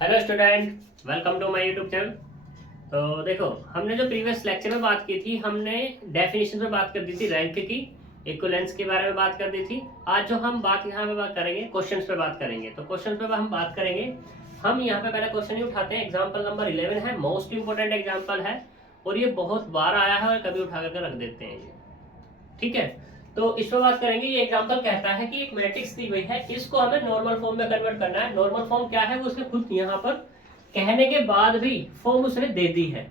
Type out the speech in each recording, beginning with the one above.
Hello student, welcome to my YouTube channel. तो देखो, हमने जो प्रीवियस लेक्चर में बात की थी, हमने डेफिनेशन पे बात कर दी थी, रैंक की इक्विवेलेंस के बारे में बात कर दी थी। आज जो हम बात यहाँ पे बात करेंगे, क्वेश्चंस पे बात करेंगे। तो क्वेश्चन पे हम बात करेंगे। हम यहाँ पे पहला क्वेश्चन ही उठाते हैं। एग्जाम्पल नंबर 11 है, मोस्ट इंपोर्टेंट एग्जाम्पल है और ये बहुत बार आया है और कभी उठा करके रख देते हैं ये। ठीक है, तो इस पर बात करेंगे। ये एग्जांपल कहता है कि एक मैट्रिक्स दी हुई है, इसको हमें नॉर्मल फॉर्म में कन्वर्ट करना है। नॉर्मल फॉर्म क्या है वो उसने खुद यहाँ पर कहने के बाद भी फॉर्म उसने दे दी है।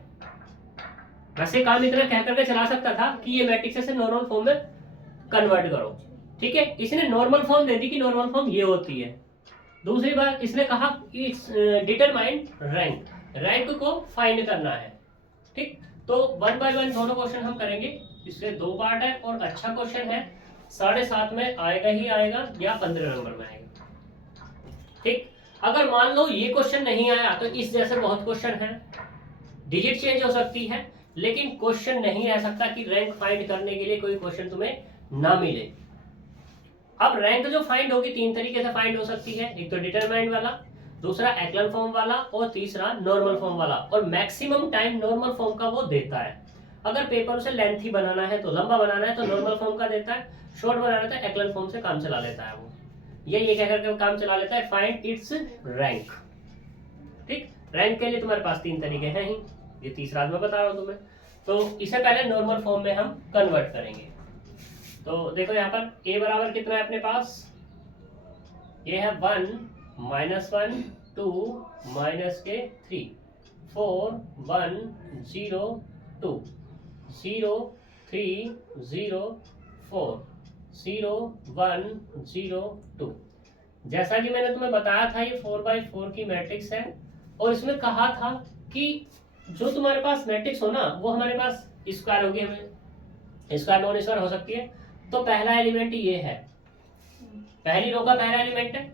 वैसे काम इतना कह करके चला सकता था कि ये मैट्रिक्स से नॉर्मल फॉर्म में कन्वर्ट करो। ठीक है, इसने नॉर्मल फॉर्म दे दी कि नॉर्मल फॉर्म ये होती है। दूसरी बात इसने कहा इट्स डिटरमाइन रैंक, रैंक को फाइंड करना है। ठीक, तो वन बाय वन दोनों क्वेश्चन हम करेंगे। इसके दो पार्ट है और अच्छा क्वेश्चन है। 7.5 में आएगा ही आएगा या 15 नंबर में आएगा। ठीक, अगर मान लो ये क्वेश्चन नहीं आया तो इस जैसे बहुत क्वेश्चन है। डिजिट चेंज हो सकती है लेकिन क्वेश्चन नहीं रह सकता कि रैंक फाइंड करने के लिए कोई क्वेश्चन तुम्हें ना मिले। अब रैंक जो फाइंड होगी 3 तरीके से फाइंड हो सकती है। एक तो डिटरमाइंड वाला, दूसरा एक्लन फॉर्म वाला और तीसरा नॉर्मल फॉर्म वाला। और मैक्सिमम टाइम नॉर्मल फॉर्म का वो देता है। अगर पेपर उसे लेंथी बनाना है तो लंबा बनाना है तो नॉर्मल फॉर्म का देता है, शॉर्ट बनाना है तो एक्लन फॉर्म से काम चला लेता है वो। ये कह करके काम चला लेता है, फाइंड इट्स रैंक। ठीक, रैंक के लिए तुम्हारे पास 3 तरीके हैं ही, ये तीसरा मैं बता रहा हूँ तुम्हें। तो इसे पहले नॉर्मल फॉर्म में हम कन्वर्ट करेंगे। तो देखो यहाँ पर a बराबर कितना है अपने पास, ये है 1 -1 2 -3 4 1 0 2 0 3 0 4 0 1 0 2। जैसा कि मैंने तुम्हें बताया था ये 4x4 की मैट्रिक्स है और इसमें कहा था कि जो तुम्हारे पास मैट्रिक्स हो ना वो हमारे पास स्क्वायर होगी, हमें स्क्वायर नॉन स्क्वायर हो सकती है। तो पहला एलिमेंट ये है, पहली रो का पहला एलिमेंट है।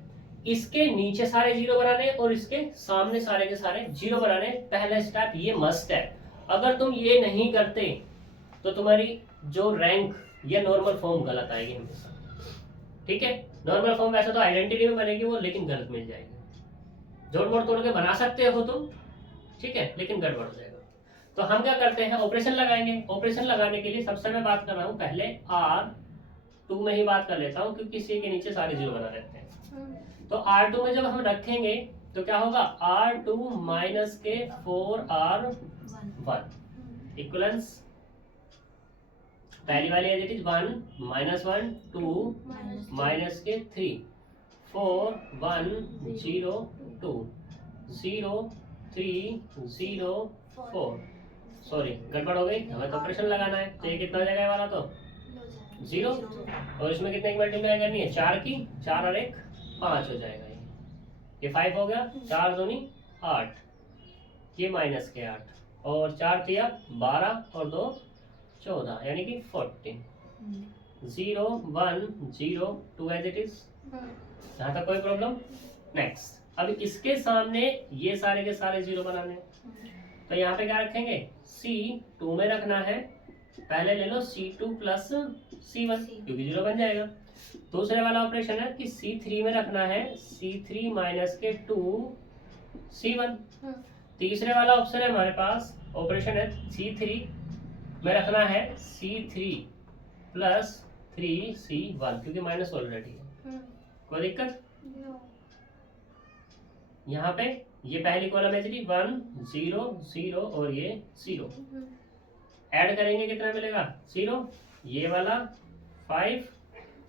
इसके नीचे सारे जीरो बनाने और इसके सामने सारे के सारे जीरो बनाने। पहला स्टेप ये मस्ट है। अगर तुम ये नहीं करते तो तुम्हारी जो रैंक या नॉर्मल फॉर्म गलत आएगी हमेशा। ठीक है, नॉर्मल फॉर्म वैसे तो आइडेंटिटी में बनेगी वो, लेकिन गलत मिल जाएगी। जोड़ मोड़ तोड़ के बना सकते हो तुम, ठीक है, लेकिन गड़बड़ हो जाएगा। तो हम क्या करते हैं, ऑपरेशन लगाएंगे। ऑपरेशन लगाने के लिए सबसे मैं बात कर रहा हूँ पहले R2 में ही बात कर लेता हूँ क्योंकि C के नीचे सारे जीरो बना रहते हैं। तो R2 में जब हम रखेंगे तो क्या होगा, R2 माइनस के 4R1 इक्वलेंस पहली वाली एज इट इज 1 -1 2 माइनस के 3 4 1 0 2 0 3 0 4। सॉरी गड़बड़ हो गई, हमें तो ऑपरेशन लगाना है। तो ये कितना हो जाएगा ये वाला, तो 0 और इसमें कितने की मल्टीप्लाई करनी है, 4 की, 4 और 1 5 हो जाएगा। ये 5 हो गया, 4 दूनी 8, ये माइनस के 8 और 4 दिया 12 और 2 14 यानी कि 14। 0 1 0 2 एज इट इज। यहाँ तक कोई प्रॉब्लम? नेक्स्ट, अब इसके सामने ये सारे के सारे जीरो बनाने। तो यहाँ पे क्या रखेंगे, C2 में रखना है। पहले ले लो C2 प्लस C1 क्योंकि जीरो बन जाएगा। दूसरे वाला ऑपरेशन है कि C3 में रखना है C3 माइनस के 2 C1। तीसरे वाला ऑप्शन है हमारे पास, ऑपरेशन है C3 में रखना है C3 प्लस 3C1 क्योंकि माइनस ऑलरेडी है। कोई दिक्कत? यहाँ पे ये पहली कॉलम है 1 0 0 और ये 0 ऐड करेंगे कितना मिलेगा 0। ये वाला 5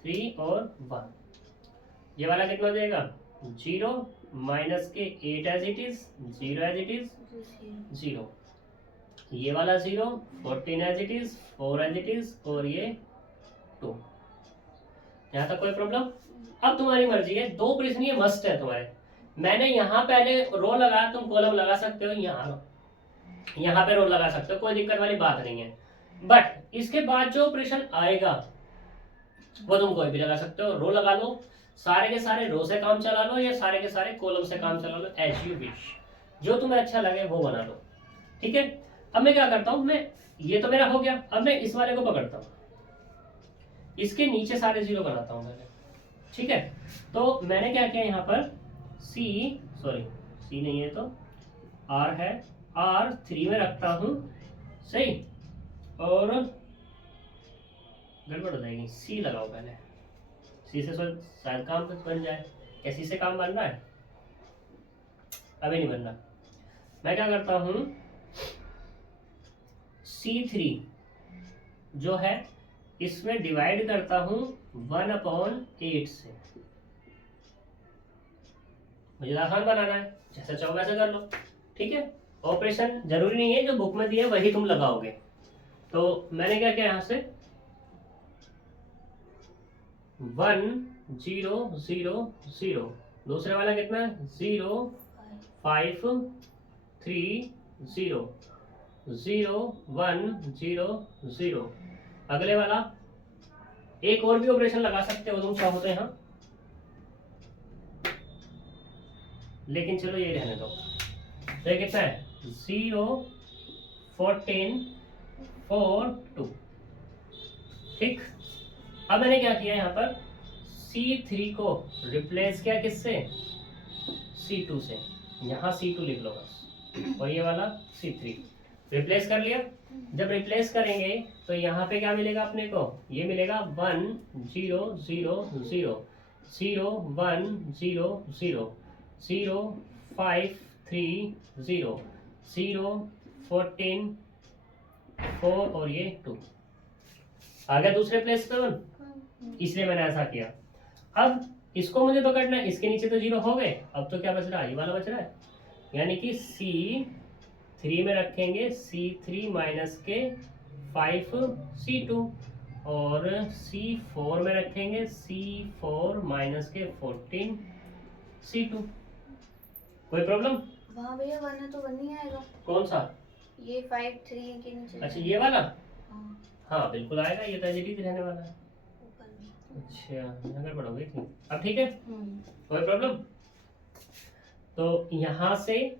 3 और 1। ये वाला कितना हो जाएगा 0 माइनस के 8 as it is 0 as it is 0। ये वाला 0 14 as it is 4 as it is और ये 2। यहाँ तक कोई प्रॉब्लम? अब तुम्हारी मर्जी है, दो प्रश्न ये मस्ट है तुम्हारे। मैंने यहाँ पहले रो लगाया, तुम कॉलम लगा सकते हो, यहाँ पे रो लगा सकते हो, कोई दिक्कत वाली बात नहीं है। बट इसके बाद जो ऑपरेशन आएगा वो तुम कोई भी लगा सकते हो। रो लगा लो, सारे के सारे रो से काम चला लो या सारे के सारे कॉलम से काम चला लो, एज यू विश, जो तुम्हें अच्छा लगे वो बना लो। ठीक है, अब मैं क्या करता हूँ, मैं ये तो मेरा हो गया। अब मैं इस वाले को पकड़ता हूँ, इसके नीचे सारे जीरो बनाता हूँ मैंने। ठीक है, तो मैंने क्या किया यहाँ पर सी नहीं है तो आर है, आर 3 में रखता हूँ, सही, और गड़बड़ हो जाएगी, सी लगाओ पहले, सी से शायद काम तो बन जाए। क्या सी से काम बन रहा है? अभी नहीं बन रहा। मैं क्या करता हूँ, C3 जो है इसमें डिवाइड करता हूँ 1/8 से। मुझे आसान बनाना है, जैसा चाहो वैसे कर लो, ठीक है। ऑपरेशन जरूरी नहीं है, जो बुक में दिया वही तुम लगाओगे। तो मैंने क्या किया, यहाँ से 1 0 0 0, दूसरे वाला कितना है 0 5 3 0 0 1 0 0। अगले वाला एक और भी ऑपरेशन लगा सकते हो तुम चाहो तो यहाँ, लेकिन चलो ये रहने दो। तो ये कितना है 0 14 4 2, ठीक। अब मैंने क्या किया यहाँ पर, C3 को रिप्लेस किया किससे, C2 से। यहाँ C2 लिख लो बस, और ये वाला C3 रिप्लेस कर लिया। जब रिप्लेस करेंगे तो यहाँ पे क्या मिलेगा अपने को, ये मिलेगा 1 0 0 0 0 1 0 0 0 5 3 0 0 14 4 और ये 2 आ गया दूसरे प्लेस पे 1, इसलिए मैंने ऐसा किया। अब इसको मुझे पकड़ना है, इसके नीचे तो 0 हो गए, अब तो क्या बच रहा है, ये वाला बच रहा है, यानी कि C3 में रखेंगे C3 माइनस के 5 C2, और C4 में रखेंगे C4 माइनस के 14 C2। कोई प्रॉब्लम? वहाँ भैया वरना तो 1 नहीं आएगा। कौन सा? ये 5 3 के नीचे। अच्छा ये वाला, हाँ हाँ बिल्कुल आएगा, ये तो एज रहने वाला है। ऊपर में। अच्छा अगर बढ़ोगे थी, अब ठीक है, कोई प्रॉब्लम? तो यहाँ से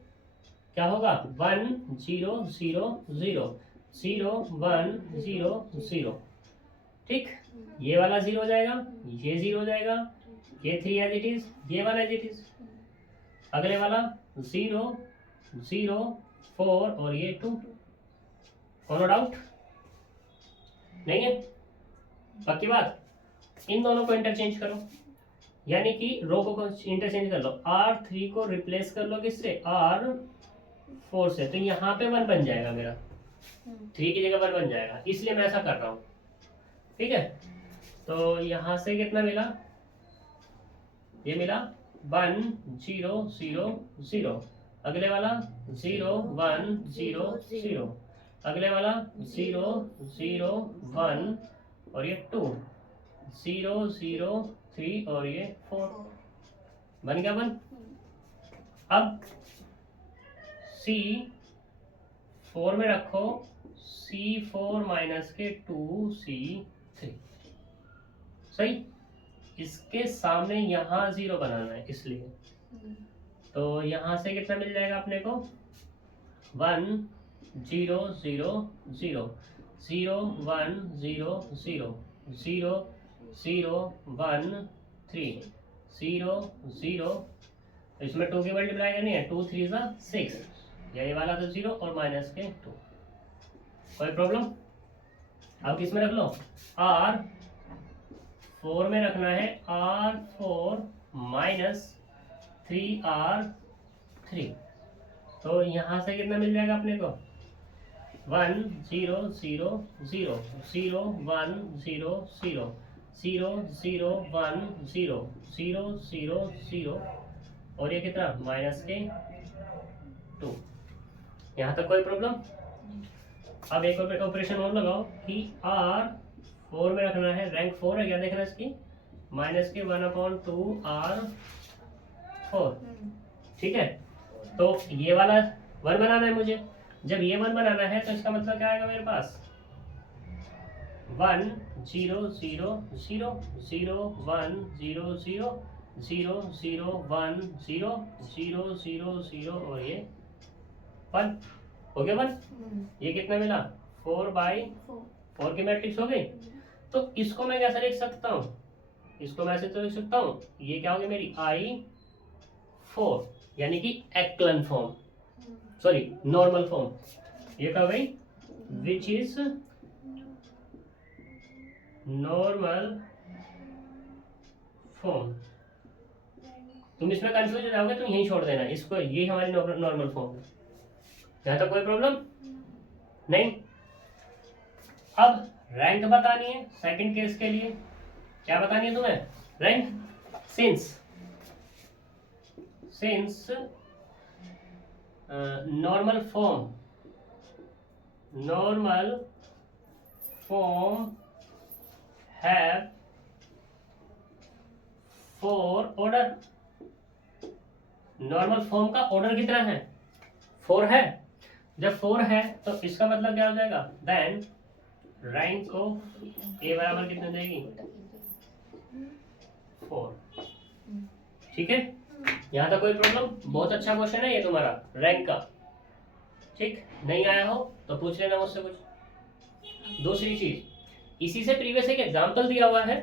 क्या होगा 1 0 0 0 0 1 0 0, ठीक। ये वाला 0 हो जाएगा, ये 0 हो जाएगा, ये 3 एज इट इज, ये वाला एज इट इज। अगले वाला 0 0 4 और ये 2। कोनो डाउट नहीं है? पक्की बात? इन दोनों को इंटरचेंज करो, यानी कि रो को इंटरचेंज कर लो, R3 को रिप्लेस कर लो किससे, R4 से, तो यहाँ पे 1 बन जाएगा मेरा, 3 की जगह 1 बन जाएगा, इसलिए मैं ऐसा कर रहा हूँ, ठीक है। तो यहाँ से कितना मिला, ये मिला 1 0 0 0, अगले वाला 0 1 0 0, अगले वाला 0 0 1 और ये 2 0 0 3 और ये 4, बन गया 1। अब C4 में रखो C4 माइनस के 2 C3, सही। इसके सामने यहाँ 0 बनाना है, इसलिए तो यहाँ से कितना मिल जाएगा अपने को 1 0 0 0 0 1 0 0 0 0 1 3 0 0, इसमें 2 की मल्टीप्लाई करनी है, 2 3 सा 6, ये वाला तो 0 और माइनस के 2। कोई प्रॉब्लम? अब किस में रख लो, R4 में रखना है, R4 माइनस 3R3। तो यहाँ से कितना मिल जाएगा अपने को 1 0 0 0 0 1 0 0 0 0 1 0 0 0 0 और ये कितना माइनस के 2। यहाँ तक कोई प्रॉब्लम? अब एक ऑपरेशन और लगाओ कि R4 में रखना है, रैंक 4 है क्या देखना इसकी, माइनस के 1/2 R4, ठीक है। तो ये वाला 1 बनाना है मुझे, जब ये 1 बनाना है तो इसका मतलब क्या आएगा मेरे पास 1 0 0 0 0 1 0 0 0 0 1 0 0 0 0 और ये 1 हो गया 1। ये कितना मिला 4/4 की मैट्रिक्स हो गई। तो इसको मैं कैसे लिख सकता हूँ, इसको मैं ऐसे तो लिख सकता हूँ, ये क्या होगी मेरी I4, यानी कि एक्लन फॉर्म, सॉरी नॉर्मल फॉर्म, ये कहा भाई विच इज नॉर्मल फॉर्म। तुम इसमें कंफ्यूज हो जाओगे तो यहीं छोड़ देना इसको, ये हमारी नॉर्मल फॉर्म है। यहाँ तक कोई प्रॉब्लम नहीं। अब रैंक बतानी है सेकंड केस के लिए। क्या बतानी है तुम्हें? Rank. Since normal form have 4 order. Normal form का ऑर्डर कितना है? 4 है। जब 4 है तो इसका मतलब क्या हो जाएगा? देन रैंक ऑफ ए बराबर कितने देगी? 4। ठीक है, यहाँ तक कोई प्रॉब्लम? बहुत अच्छा क्वेश्चन है ये तुम्हारा रैंक का। ठीक, नहीं आया हो तो पूछ लेना मुझसे कुछ। दूसरी चीज, इसी से प्रीवियस एक एग्जांपल दिया हुआ है।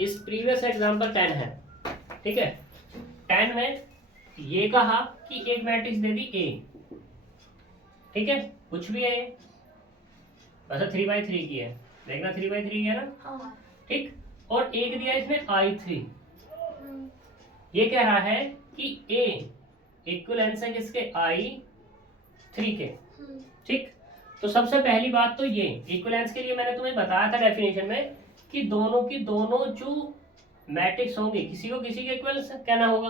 इस प्रीवियस एग्जांपल 10 है, ठीक है। 10 में ये कहा कि एक मैट्रिक्स दे दी ए, ठीक है, कुछ भी है ये, वैसे 3x3 की है, देखना 3x3 है ना, हाँ। ठीक। और एक दिया इसमें I3। ये कह रहा है कि ए इक्विवेलेंस है किसके? I3 के, ठीक। तो सबसे पहली बात तो ये इक्विवेलेंस के लिए मैंने तुम्हें बताया था डेफिनेशन में कि दोनों की दोनों जो मैट्रिक्स होंगे किसी को किसी के इक्वल कहना होगा,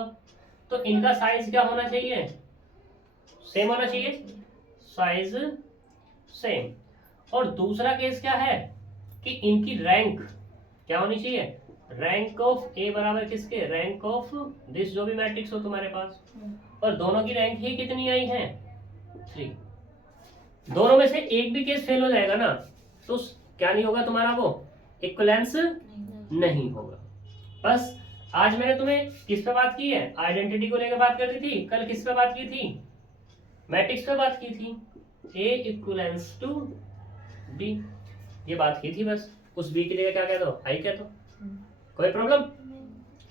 तो इनका साइज क्या होना चाहिए? सेम होना चाहिए, साइज सेम। और दूसरा केस क्या है कि इनकी रैंक क्या होनी चाहिए? रैंक ऑफ ए बराबर किसके? रैंक ऑफ दिस जो भी मैट्रिक्स हो तुम्हारे पास, और दोनों की रैंक ही कितनी आई है? 3। दोनों में से एक भी केस फेल हो जाएगा ना तो क्या नहीं होगा तुम्हारा? वो इक्विवेलेंस नहीं होगा। बस आज मैंने तुम्हें किस पे बात की है? आइडेंटिटी को लेकर बात कर दी थी। कल किस पे बात की थी? मैट्रिक्स पे बात की थी, ए इक्विवेलेंस टू बी, ये बात की थी। बस उस बी के लिए क्या कह दो? आई कह दो। कोई प्रॉब्लम?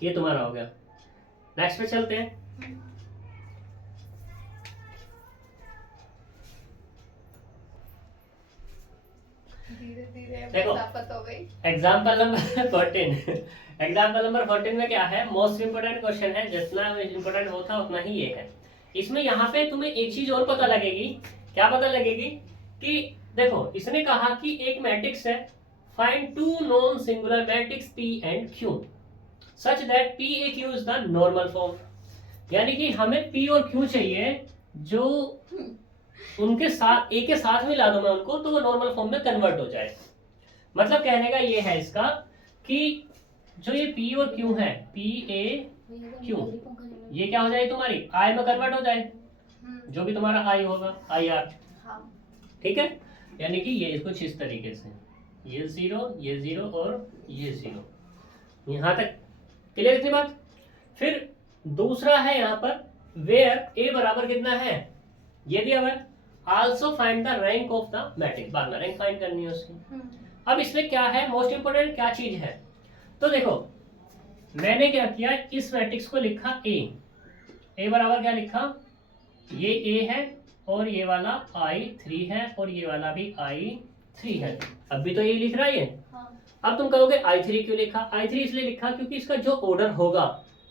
ये तुम्हारा हो गया। नेक्स्ट पे चलते हैं। देखो एग्जाम्पल नंबर 14। एग्जाम्पल नंबर 14 में क्या है? मोस्ट इंपोर्टेंट क्वेश्चन है, जितना इंपोर्टेंट होता उतना ही ये है। इसमें यहाँ पे तुम्हें एक चीज और पता लगेगी। क्या पता लगेगी? कि देखो इसने कहा कि एक मैट्रिक्स है, find 2 non singular matrix P and Q such that PAQ is the normal form। यानी कि हमें P और Q चाहिए जो उनके साथ ए के साथ मिला दो मैं उनको तो वो नॉर्मल फॉर्म में कन्वर्ट हो जाए। मतलब कहने का ये है इसका कि जो ये P और Q है, PAQ, ये क्या हो जाए तुम्हारी? I में कन्वर्ट हो जाए, जो भी तुम्हारा I होगा, IR, ठीक है। यानी कि ये कुछ इस तरीके से, ये 0 और ये 0। यहाँ तक क्लियर इतनी बात? फिर दूसरा है यहाँ पर वेयर A बराबर कितना है? ये दिया हुआ है। Also find the rank of the matrix, बाद में रैंक फाइंड करनी है उसकी। अब इसमें क्या है? मोस्ट इंपोर्टेंट क्या चीज है? तो देखो मैंने क्या किया, इस मैट्रिक्स को लिखा ए बराबर क्या लिखा? ये ए है और ये वाला I3 है और ये वाला भी I3 है। अब भी तो ये लिख रहा है ये। अब तुम कहोगे I3 क्यों लिखा? I3 इसलिए लिखा क्योंकि इसका जो ऑर्डर होगा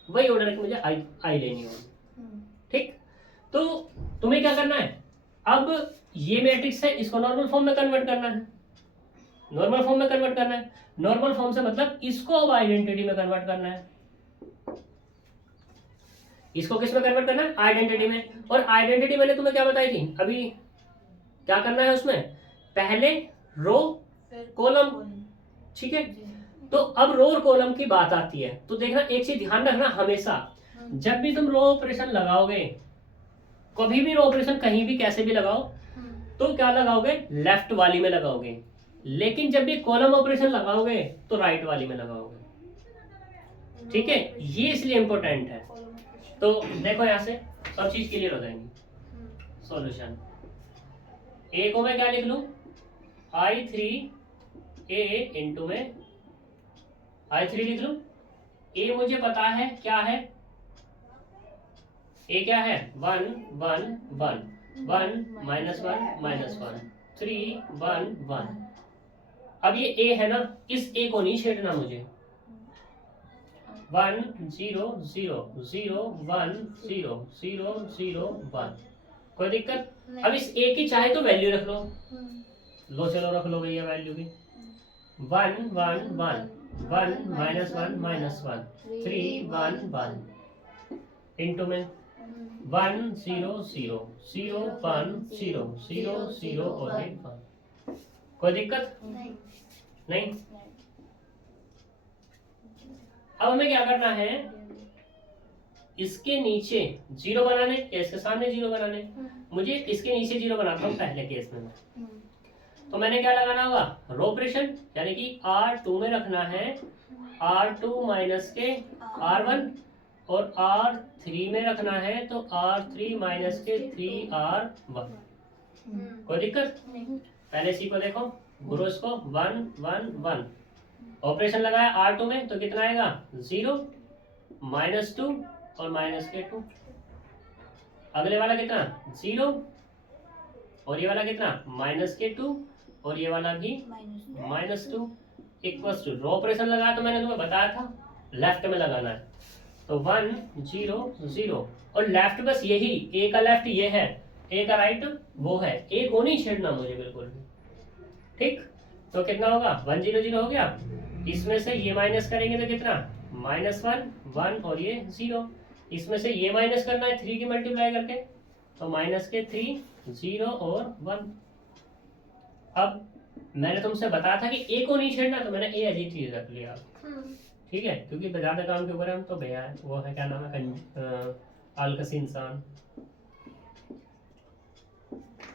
वही ऑर्डर की मुझे I लेनी होगी, ठीक। तो तुम्हें क्या करना है? अब ये मैट्रिक्स है, इसको नॉर्मल फॉर्म में कन्वर्ट करना है। नॉर्मल फॉर्म में कन्वर्ट करना है। नॉर्मल फॉर्म से मतलब इसको अब आइडेंटिटी में कन्वर्ट करना है। इसको किस में कन्वर्ट करना है? आइडेंटिटी में। और आइडेंटिटी मैंने तुम्हें क्या बताई थी? अभी क्या करना है उसमें? पहले रो कॉलम, ठीक है। तो अब रो और कॉलम की बात आती है तो देखना एक चीज ध्यान रखना, हमेशा जब भी तुम रो ऑपरेशन लगाओगे, कभी भी रो ऑपरेशन कहीं भी कैसे भी लगाओ तो क्या लगाओगे? लेफ्ट वाली में लगाओगे। लेकिन जब भी कॉलम ऑपरेशन लगाओगे तो राइट वाली में लगाओगे, ठीक है। ये इसलिए इंपॉर्टेंट है। तो देखो यहां से सब चीज क्लियर हो जाएंगी। सॉल्यूशन ए को मैं क्या लिख लूं? I3A इंटू में I3 लिख लूं। ए मुझे पता है क्या है? ए क्या है 1 1 1 1 -1 -1 3 1 1। अब ये ए है ना, इस ए को नहीं छेड़ना मुझे। 1 0 0 0 1 0 0 0 1। कोई दिक्कत? अब इस ए की चाहे तो वैल्यू रख लो। लो चलो रख लो भैया वैल्यू की। 1 1 1 1 -1 3 1 1 इनटू में 1 0 0 0 1 0 0 0 और 1। कोई दिक्कत नहीं? अब हमें क्या करना है, इसके नीचे जीरो बनाने या इसके सामने जीरो बनाने। मुझे इसके नीचे जीरो बनाता हूँ पहले केस में। तो मैंने क्या लगाना होगा, रो ऑपरेशन, यानी कि R2 में रखना है R2 माइनस के R1 और R3 में रखना है तो R3 माइनस के 3R1। कोई दिक्कत? पहले सी को देखो, गुरु इसको 1 1 1 ऑपरेशन लगाया R2 में तो कितना आएगा 0 -2 और -2। अगले वाला कितना 0 और ये वाला कितना -2 और ये वाला भी -2 इक्वल्स टू रो ऑपरेशन लगाया तो मैंने तुम्हें बताया था लेफ्ट में लगाना है। तो 1 0 0 और लेफ्ट बस यही, ए का लेफ्ट ये है, ए का राइट वो है, ए को नहीं छेड़ना मुझे बिल्कुल भी। ठीक, तो कितना होगा 1 0 0 हो गया। इसमें से ये माइनस करेंगे तो कितना -1 1 और ये 0। इसमें से ये माइनस करना है 3 की मल्टीप्लाई करके तो -3 0 और 1। अब मैंने तुमसे बताया था कि ए को नहीं छेड़ना तो मैंने ए अजीब चीज रख लिया। ठीक है, क्योंकि ज्यादा काम के ऊपर हम तो भैया है, वो है क्या नाम है आलकसी इंसान।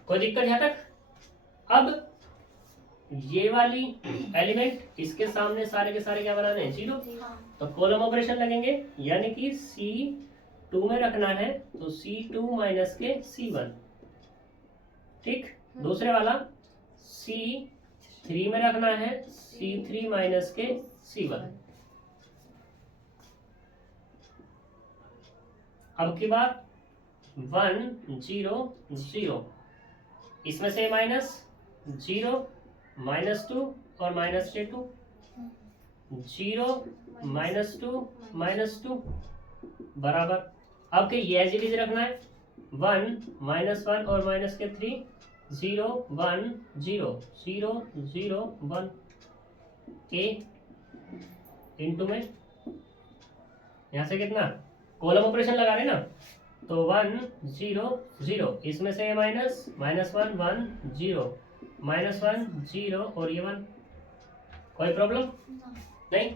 कोई दिक्कत यहाँ तक? अब ये वाली एलिमेंट इसके सामने सारे के सारे क्या बनाने हैं 0, तो कॉलम ऑपरेशन लगेंगे, यानी कि C2 में रखना है तो C2 माइनस के C1। ठीक, दूसरे वाला C3 में रखना है C3 माइनस के C1। अब की बात 1 0 0 इसमें से माइनस 0 -2 और -2 0 -2 बराबर। अब के ये एज इट इज रखना है 1 -1 और -3 0 1 0 0 0 1 ए इनटू में यहाँ से कितना कॉलम ऑपरेशन लगा रहे ना तो 1 0 0 इसमें से -1 1 0 -1 0 और ये 1। कोई प्रॉब्लम नहीं?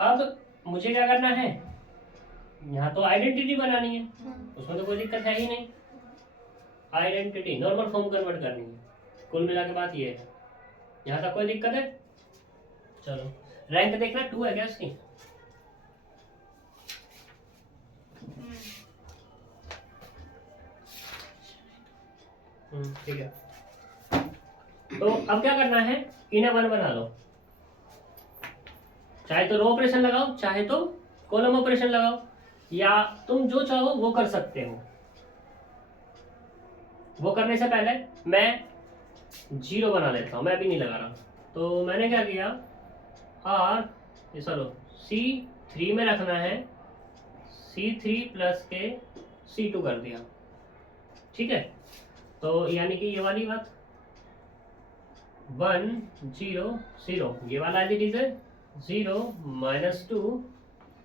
अब मुझे क्या करना है, यहाँ तो आइडेंटिटी बनानी है, उसमें तो कोई दिक्कत है ही नहीं। आइडेंटिटी नॉर्मल फॉर्म कन्वर्ट करनी है, कुल मिला के बात ये है। यहाँ तक कोई दिक्कत है? चलो रैंक देखना 2 है क्या उसकी? ठीक है, तो अब क्या करना है, इन्हें 1 बना लो। चाहे तो रो ऑपरेशन लगाओ, चाहे तो कॉलम ऑपरेशन लगाओ, या तुम जो चाहो वो कर सकते हो। वो करने से पहले मैं 0 बना लेता हूं, मैं अभी नहीं लगा रहा। तो मैंने क्या किया, C3 में रखना है C3 प्लस के C2 कर दिया। ठीक है, तो यानी कि ये वाली बात 1 0 0 ये वाला एज इट इज है 0 -2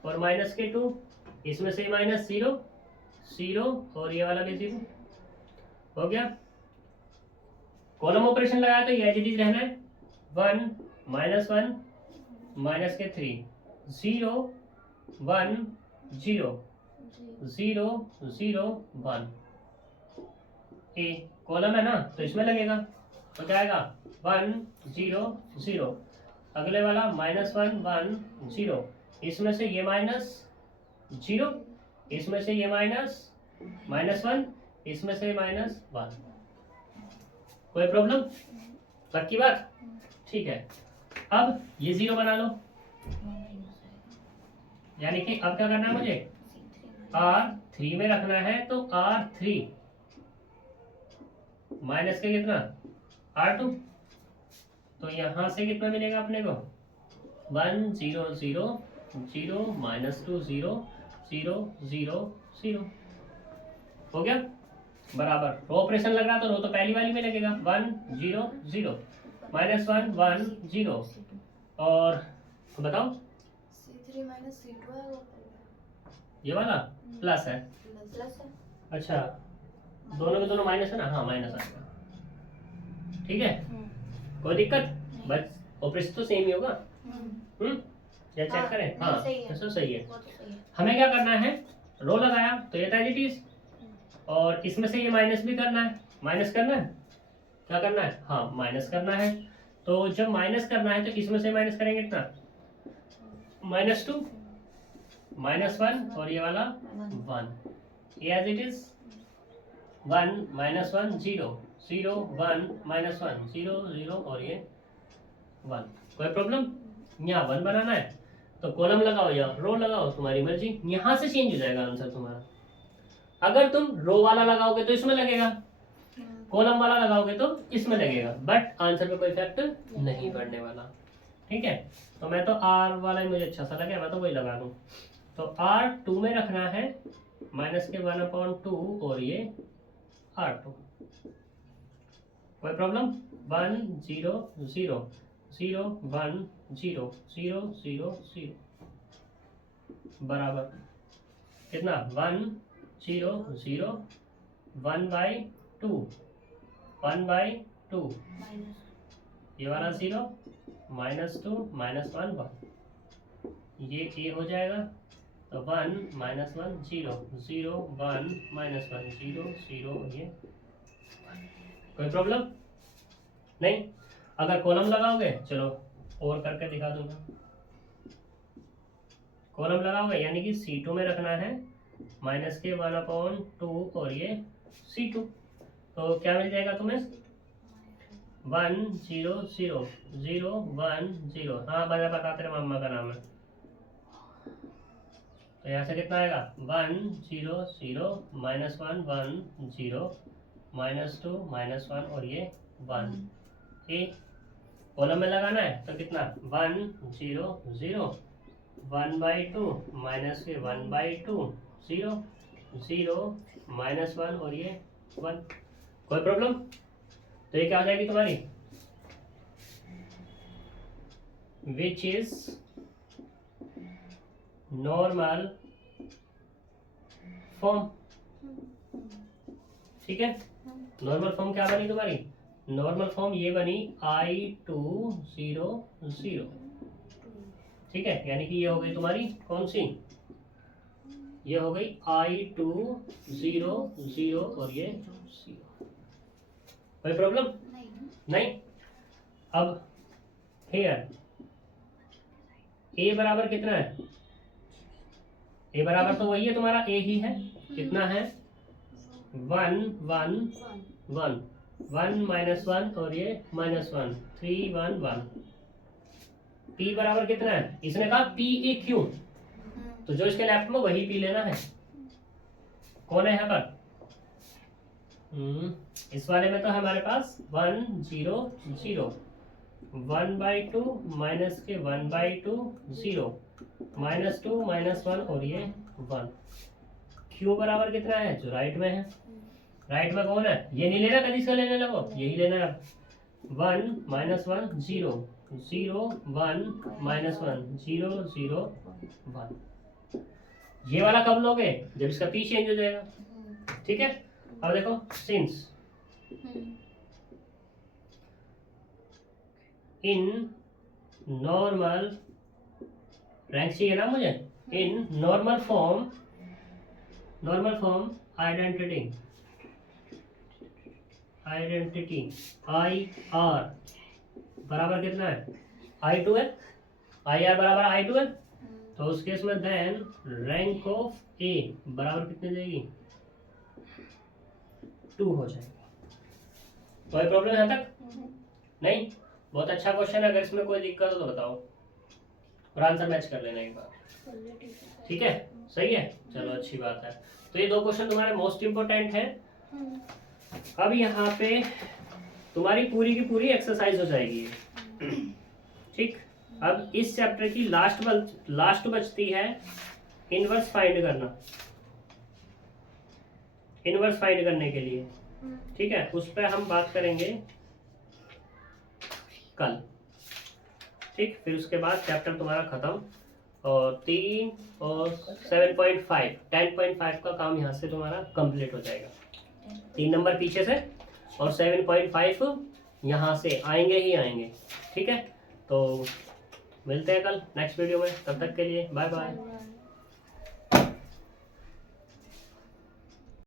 और -2 इसमें से -0 0 और ये वाला भी 0 हो गया। कॉलम ऑपरेशन लगाया तो ये एज इट इज रहना है 1 -1 -3 0 1 0 0 0 1 ए कॉलम है ना तो इसमें लगेगा तो क्या आएगा 1 0 0। अगले वाला -1 1 0 इसमें से ये -0 इसमें से ये -1 इसमें से -1। कोई प्रॉब्लम? पक्की बात? ठीक है, अब ये 0 बना लो, यानी कि अब क्या करना है मुझे, R3 में रखना है तो R3 माइनस के कितना R2, तो यहाँ से कितना मिलेगा अपने को 1 0 0 0 -2 0 0 0 0 हो गया बराबर। रो ऑपरेशन लग रहा तो रो तो पहली वाली में लगेगा 1 0 0 -1 1 0 और बताओ C3 माइनस C2 है वो ये वाला प्लस है। प्लस है। अच्छा दोनों के दोनों माइनस है ना, हाँ माइनस आएगा, ठीक है कोई दिक्कत, बस ऑपरेशन तो सेम ही होगा। या चेक हाँ, करें, नहीं, हाँ सही है। तो सही है। वो तो सही है। हमें क्या करना है, रो लगाया तो ये था एज इट इज, और इसमें से ये माइनस भी करना है, माइनस करना है, क्या करना है, हाँ माइनस करना है। तो जब माइनस करना है तो इसमें से माइनस करेंगे कितना -2 -1 और ये वाला 1, ये एज इट इज 1 -1 0 0 1 -1 0 0 और ये 1। कोई प्रॉब्लम, यहाँ 1 बनाना है तो कॉलम लगाओ या रो लगाओ, तुम्हारी मर्जी, यहाँ से चेंज हो जाएगा आंसर तुम्हारा। अगर तुम रो वाला लगाओगे तो इसमें लगेगा, कॉलम वाला लगाओगे तो इसमें लगेगा, बट आंसर पे कोई इफेक्ट नहीं पड़ने वाला, ठीक है। तो मैं तो R वाला ही मुझे अच्छा सा लगे, मैं तो वही लगा दूं। तो R2 में रखना है माइनस के 1/2 और ये R2, कोई प्रॉब्लम 1 0 0 0 1 0 0 0 0 बराबर कितना 1 0 0 1/2 1/2 ये वाला 0 -2 -1 1 ये ए हो जाएगा, तो 1 -1 0 0 1 -1 0 0 ये 1। कोई प्रॉब्लम नहीं। अगर कॉलम लगाओगे, चलो और करके दिखा दूंगा। कॉलम लगाओगे यानी कि C2 में रखना है माइनस के 1/2 और ये C2, तो क्या मिल जाएगा तुम्हें 1 0 0 0 1 0, हाँ बता बता तेरे मम्मा का नाम है। तो यहाँ से कितना आएगा 1 0 0 -1 1 0 -2 -1 और ये 1। ए कॉलम में लगाना है तो कितना 1 0 0 1/2 माइनस के 1/2 0 0 -1 और ये 1। कोई प्रॉब्लम, तो ये क्या हो जाएगी तुम्हारी विच इज नॉर्मल फॉर्म, ठीक है। नॉर्मल फॉर्म क्या बनी तुम्हारी, नॉर्मल फॉर्म ये बनी I2 0 0, ठीक है। यानी कि ये हो गई तुम्हारी कौन सी, ये हो गई I2 0 0 और ये 0। कोई प्रॉब्लम नहीं। अब हियर ए बराबर कितना है, ए बराबर तो वही है तुम्हारा ए ही है, कितना है 1 1 1 1 -1 और ये -1 3 1 1। P बराबर कितना है, इसने कहा PAQ, तो जो इसके लेफ्ट में वही P लेना है। कौन है यहाँ पर, इस वाले में तो हमारे पास 1 0 0 1/2 माइनस के 1/2 0 -2 -1 और ये 1। Q बराबर कितना है, जो राइट में है, राइट में कौन है, ये नहीं लेना, कभी इसका लेने लगो, यही लेना है। 1 -1 0 0 1 -1 0 0 1। ये वाला कब लोगे, जब इसका P चेंज हो जाएगा, ठीक है। अब देखो सिंस इन नॉर्मल रैंक चाहिए ना मुझे, in normal form identity IR बराबर कितना है I2 है, IR बराबर I2 है, तो उस केस में देन रैंक ऑफ A बराबर कितने देगी 2 हो जाएगा। कोई प्रॉब्लम यहाँ तक नहीं, बहुत अच्छा क्वेश्चन है। अगर इसमें कोई दिक्कत हो तो बताओ और आंसर मैच कर लेना एक बार, ठीक है। सही है, चलो अच्छी बात है। तो ये 2 क्वेश्चन तुम्हारे मोस्ट इम्पोर्टेंट है। अब यहाँ पे तुम्हारी पूरी की पूरी एक्सरसाइज हो जाएगी ये। ठीक, अब इस चैप्टर की लास्ट बचती है इनवर्स फाइंड करना, इनवर्स फाइंड करने के लिए। ठीक है, उस पर हम बात करेंगे कल। ठीक, फिर उसके बाद चैप्टर तुम्हारा खत्म, और 3 और 7.5 10.5 का काम यहाँ से तुम्हारा कंप्लीट हो जाएगा। 3 नंबर पीछे से और 7.5 यहाँ से आएंगे ही आएंगे। ठीक है, तो मिलते हैं कल नेक्स्ट वीडियो में, तब तक के लिए बाय बाय।